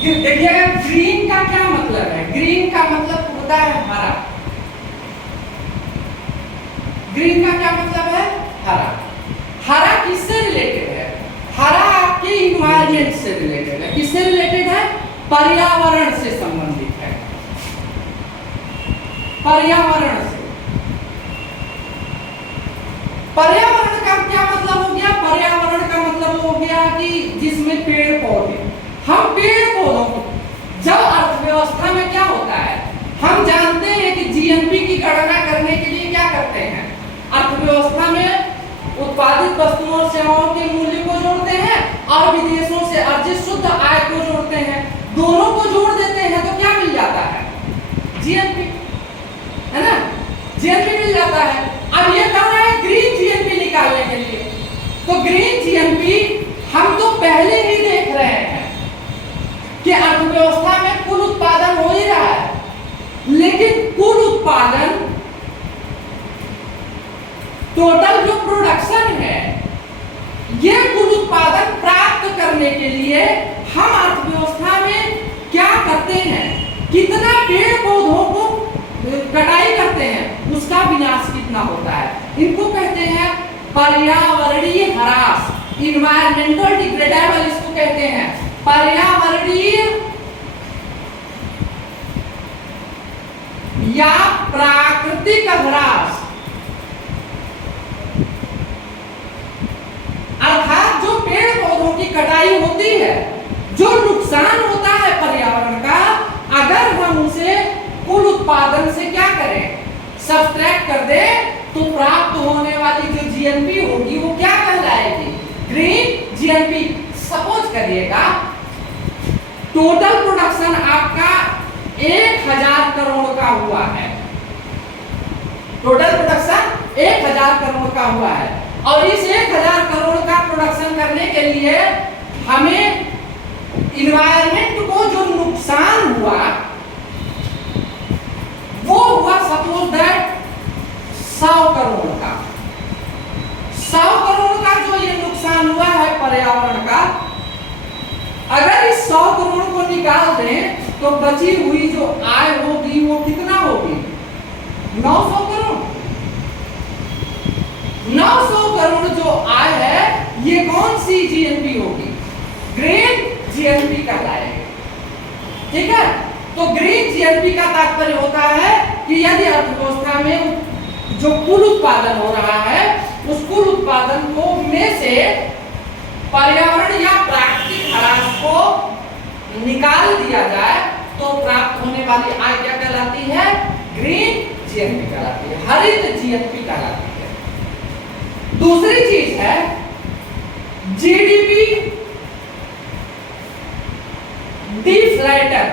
देखिएगा ग्रीन का क्या मतलब है, ग्रीन का मतलब होता है हरा। ग्रीन का क्या मतलब है, हरा। हरा किससे रिलेटेड है, हरा आपके इन्वायरमेंट से रिलेटेड है। किससे रिलेटेड है, पर्यावरण से संबंधित है, पर्यावरण से। पर्यावरण का क्या मतलब हो गया, पर्यावरण का मतलब हो गया कि जिसमें पेड़ पौधे, हम पेड़ पौधों को, जब अर्थव्यवस्था में क्या होता है, हम जानते हैं कि जीएनपी की गणना करने के लिए क्या करते हैं, अर्थव्यवस्था में उत्पादित वस्तुओं और सेवाओं के मूल्य को जोड़ते हैं और विदेशों से अर्जित शुद्ध आय को जोड़ते हैं। दोनों को जोड़ देते हैं तो क्या मिल जाता है, जीएनपी, है ना, जीएनपी मिल जाता है। अब ये कह रहा है ग्रीन जीएनपी निकालने के लिए, तो ग्रीन जीएनपी हम तो पहले ही देख रहे हैं कि अर्थव्यवस्था में कुल उत्पादन हो ही रहा है, लेकिन कुल उत्पादन, टोटल जो प्रोडक्शन है, ये कुल उत्पादन प्राप्त करने के लिए हम अर्थव्यवस्था में क्या करते हैं, कितना पेड़ पौधों को कटाई करते हैं, उसका विनाश कितना होता है। इनको कहते हैं पर्यावरणीय ह्रास, इन्वायरमेंटल डिग्रेडेबल इसको कहते हैं, पर्यावरणीय या प्राकृतिक ह्रास। अर्थात जो पेड़ पौधों की कटाई होती है, जो नुकसान होता है पर्यावरण का, अगर हम उसे कुल उत्पादन से क्या करें, सब्ट्रैक्ट कर दे, तो प्राप्त होने वाली जो जीएनपी होगी वो क्या कहलाएगी, ग्रीन जीएनपी। सपोज करिएगा टोटल प्रोडक्शन आपका 1000 करोड़ का हुआ है, टोटल प्रोडक्शन 1000 करोड़ का हुआ है, और इस 1000 करोड़ का प्रोडक्शन करने के लिए हमें इन्वायरमेंट को जो नुकसान हुआ वो हुआ सपोज दैट 100 करोड़ का। 100 करोड़ का जो ये नुकसान हुआ है पर्यावरण का, अगर इस 100 करोड़ को निकाल दें तो बची हुई जो आय होगी वो कितना होगी, 900 करोड़। 900 करोड़ जो आय है ये कौन सी जीएनपी होगी, ग्रीन जीएनपी कहलाएगी। ठीक है, तो ग्रीन जीएनपी का तात्पर्य होता है कि यदि अर्थव्यवस्था में जो कुल उत्पादन हो रहा है, उस कुल उत्पादन को में से पर्यावरण या प्राकृतिक ह्रास को निकाल दिया जाए तो प्राप्त होने वाली आय क्या कहलाती है, ग्रीन जीएनपी कहलाती है, हरित जीएनपी कहलाती है। दूसरी चीज है जीडीपी डिफ्लेटर,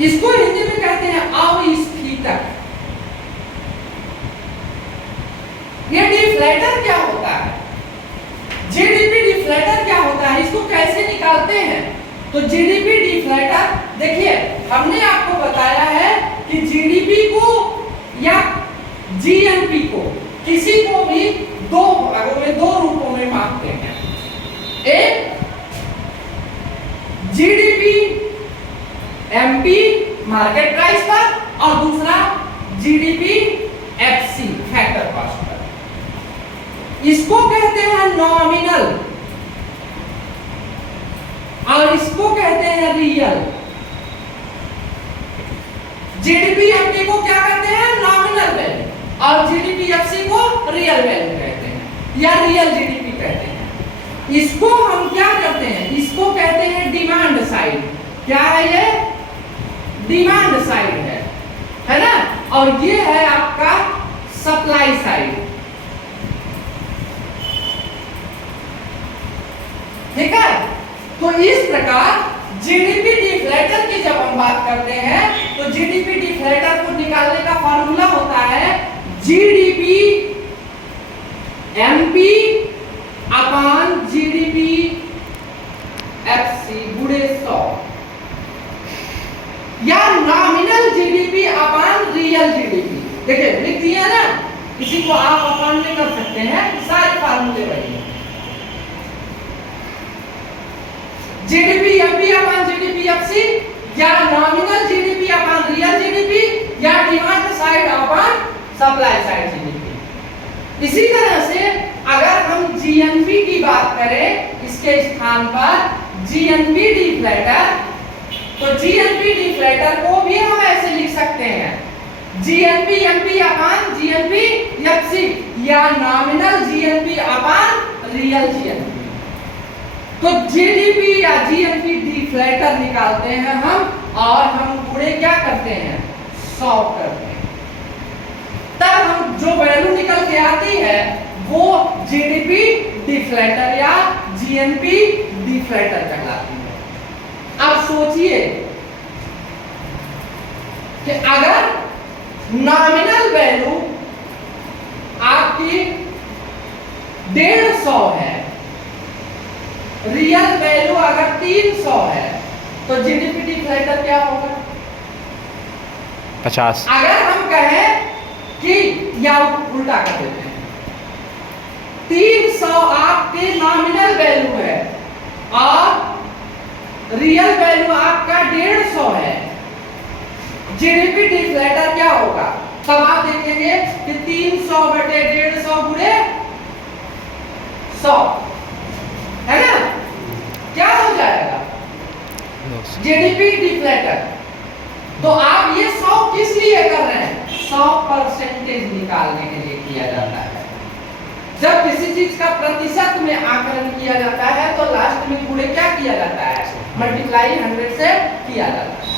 इसको हिंदी में कहते हैं अविस्फीतक। ये डिफ्लेटर क्या होता है, जीडीपी डिफ्लेटर क्या होता है, इसको कैसे निकालते हैं, तो जीडीपी डिफ्लेटर देखिए हमने आपको बताया है कि जीडीपी को या जीएनपी को किसी को भी दो भागों में, दो रूपों में मापते हैं। एक जीडीपी एमपी मार्केट प्राइस पर और दूसरा GDP FC factor cost per. इसको कहते हैं नॉमिनल और इसको कहते हैं रियल। जीडीपी एमपी को क्या कहते हैं, नॉमिनल वैल्यू, और जीडीपी एफसी को रियल वैल्यू कहते हैं या रियल जीडीपी कहते हैं। इसको हम क्या करते हैं, इसको कहते हैं डिमांड साइड। क्या है ये, डिमांड साइड है ना, और ये है आपका सप्लाई साइड। ठीक है, तो इस प्रकार जीडीपी डिफ्लेटर की जब हम बात करते हैं तो जीडीपी डिफ्लेटर को निकालने का फॉर्मूला होता है GDP MP upon GDP FC गुणे 100 या nominal GDP upon real GDP. देखिए लिख दिया ना, इसी को आप अपॉन में कर सकते हैं, सारे फार्मूले वही है। GDP MP upon GDP FC, या nominal GDP upon real GDP, या demand side upon supply side GDP. इसी तरह से अगर हम जीएनपी की बात करें इसके स्थान पर जीएनपी डिफ्लेटर, तो जीएनपी डिफ्लेटर को भी हम ऐसे लिख सकते हैं GNP MP upon GNP FC, या nominal GNP upon real GNP. तो जीडीपी या जीएनपी डिफ्लेटर निकालते हैं हम, और हम पूरे क्या करते हैं, सॉल्व करते हैं। तब हम जो वैल्यू निकल के आती है वो जीडीपी डिफ्लेटर या जीएनपी डिफ्लेटर कहलाती है। अब सोचिए कि अगर नॉमिनल वैल्यू आपकी 150 है, रियल वैल्यू अगर 300 है, तो जीडीपी डिफ्लेटर क्या होगा, 50। अगर हम कहें कि या उल्टा कर देते हैं, 300 आपके नॉमिनल वैल्यू है और रियल वैल्यू आपका 150 है, जीडीपी डिफ्लेटर क्या होगा, तब आप देखेंगे कि 300 बटे 150 गुणे 100 है ना, क्या हो जाएगा, जीडीपी डिफ्लेटर। तो आप ये 100 किस लिए कर रहे हैं, 100% निकालने के लिए किया जाता है। जब किसी चीज का प्रतिशत में आकलन किया जाता है तो लास्ट में गुणे क्या किया जाता है, मल्टीप्लाई 100 से किया जाता है।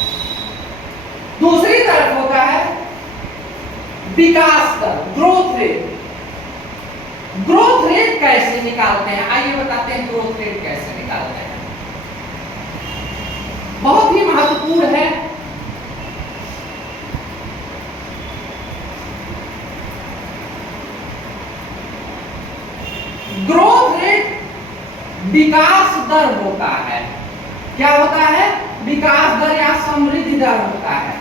दूसरी तरफ होता है विकास दर, ग्रोथ रेट। ग्रोथ रेट कैसे निकालते हैं, आइए बताते हैं ग्रोथ रेट कैसे निकालते हैं। बहुत ही महत्वपूर्ण है। ग्रोथ रेट विकास दर होता है। क्या होता है, विकास दर या समृद्धि दर होता है।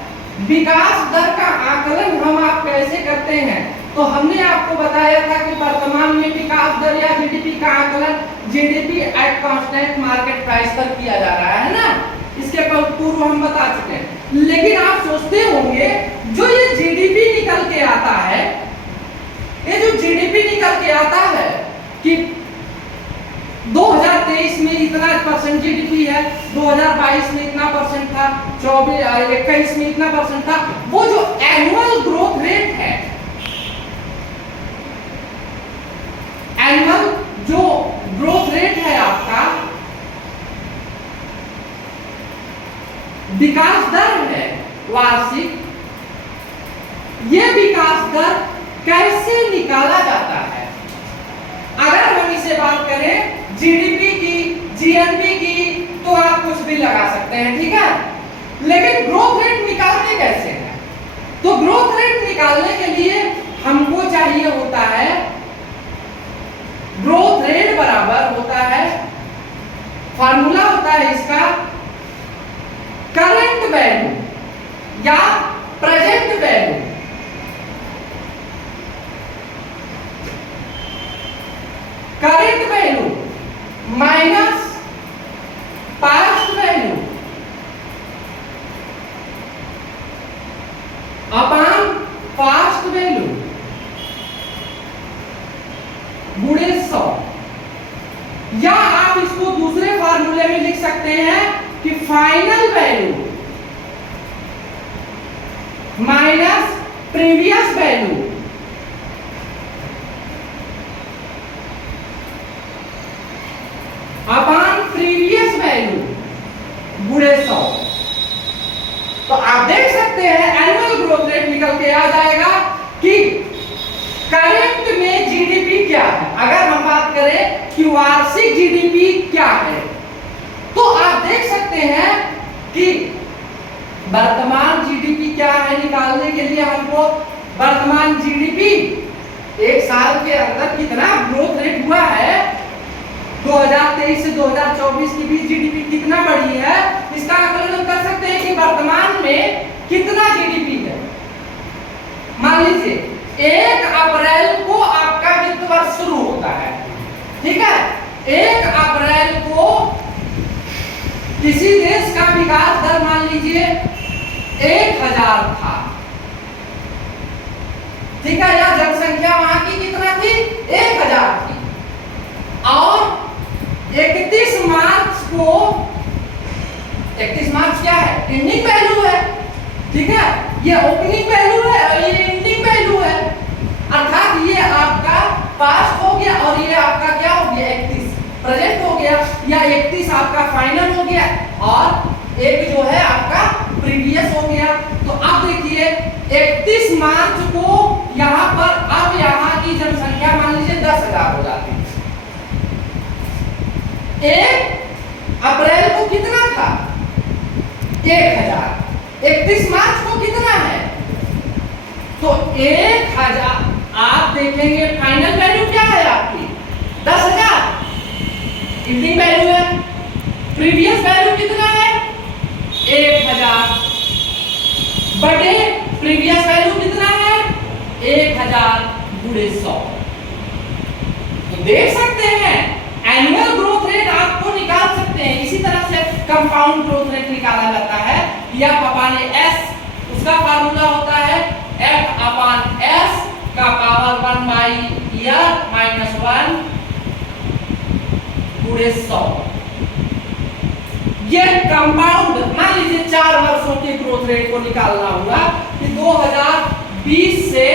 विकास दर का आकलन हम आप कैसे करते हैं, तो हमने आपको बताया था कि वर्तमान में विकास दर या जीडीपी का आकलन GDP at constant market price पर किया जा रहा है ना, इसके पूर्व हम बता चुके हैं। लेकिन आप सोचते होंगे जो ये जीडीपी निकल के आता है, ये जो जीडीपी निकल के आता है कि 2023 में इतना % जीडीपी है, 2022 में इतना % था, 21 में इतना % था, वो जो एनुअल ग्रोथ रेट है, एनुअल जो ग्रोथ रेट है आपका, विकास दर है वार्षिक, ये विकास दर कैसे निकाला जाता है। अगर हम इसे बात करें जीडीपी की, जीएनपी की, तो आप कुछ भी लगा सकते हैं, ठीक है। लेकिन ग्रोथ रेट निकालते कैसे हैं, तो ग्रोथ रेट निकालने के लिए हमको चाहिए होता है, ग्रोथ रेट बराबर होता है, फार्मूला होता है इसका करंट वैल्यू या present value current value minus past value upon past value गुणे 100, या आप इसको दूसरे फार्मूले में लिख सकते हैं कि final value minus previous value upon previous value गुणे 100। तो आप देख सकते हैं एनुअल ग्रोथ रेट निकल के आ जाएगा कि करंट में जीडीपी क्या है। अगर हम बात करें कि वार्षिक जीडीपी क्या है, तो आप देख सकते हैं कि वर्तमान जीडीपी क्या है, निकालने के लिए हमको वर्तमान जीडीपी एक साल के अंदर कितना ग्रोथ रेट हुआ है, 2023 से 2024 के बीच जीडीपी कितना बढ़ी है, इसका आकलन हम कर सकते हैं कि वर्तमान में कितना जीडीपी है। मान लीजिए 1 अप्रैल को आपका वित्त वर्ष शुरू होता है, ठीक है। 1 अप्रैल को किसी देश का विकास दर मान लीजिए 1000 था, ठीक है, या जनसंख्या वहां की कितना थी, 1000 थी, और 31 मार्च को, 31 मार्च क्या है, एंडिंग वैल्यू है, ठीक है, ये ओपनिंग वैल्यू है और ये एंडिंग वैल्यू है, अर्थात ये आपका पास्ट हो गया और ये आपका क्या हो गया, 31 प्रेजेंट हो गया, या 31 आपका फाइनल हो गया और एक जो है आपका प्रीवियस हो गया। तो अब देखिए 31 मार्च को यहाँ पर अब यहाँ की जनसंख्या मान लीजिए 10,000 हो जाती है। 1 अप्रैल को कितना था, 1000, 31 मार्च को कितना है, तो 1000, आप देखेंगे फाइनल वैल्यू क्या है आपकी 10,000, एंडिंग वैल्यू है, प्रीवियस वैल्यू कितना है 1000 बटे प्रीवियस वैल्यू कितना है 1000 गुणे 100। तो देख सकते हैं एनुअल ग्रोथ रेट आपको निकाल सकते हैं, इसी तरह से कंपाउंड ग्रोथ रेट निकाला जाता है, F अपान S, उसका फार्मूला होता है F अपान S का पावर 1 बाई ईयर माइनस 1 गुणे 100। ये कंपाउंड मान लीजिए 4 वर्षों के ग्रोथ रेट को निकालना होगा कि 2020 से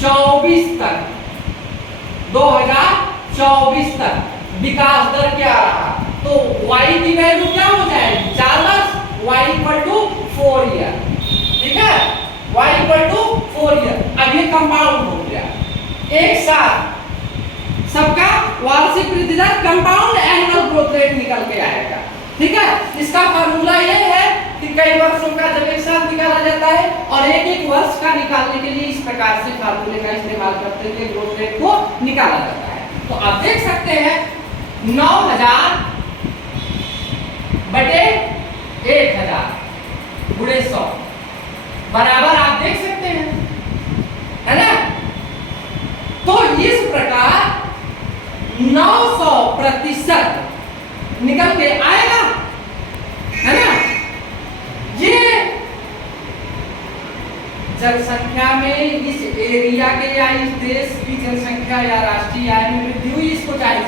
24 तक, 2024 तक विकास दर क्या रहा, तो y की वैल्यू क्या हो जाएगी 4 वर्ष, y इक्वल टू 4 ईयर, ठीक है, y इक्वल टू 4 ईयर। अब ये कंपाउंड हो गया, एक साथ सबका वार्षिक वृद्धि दर कंपाउंड एनुअल ग्रोथ रेट निकल के आएगा, ठीक है। इसका फार्मूला ये है कि कई वर्षों का जब एक साथ निकाला जाता है और एक एक वर्ष का निकालने के लिए इस प्रकार से फार्मूले का इस्तेमाल करते हुए ग्रोथ रेट को निकाला जाता है। तो आप देख सकते हैं 9000 बटे 1000 गुणे 100 बराबर, आप देख सकते हैं, है ना। तो इस प्रकार 900% निकल के आएगा, है ना। ये जनसंख्या में इस एरिया के या इस देश की जनसंख्या या राष्ट्रीय आय में वृद्धि हुई, इसको चाहिए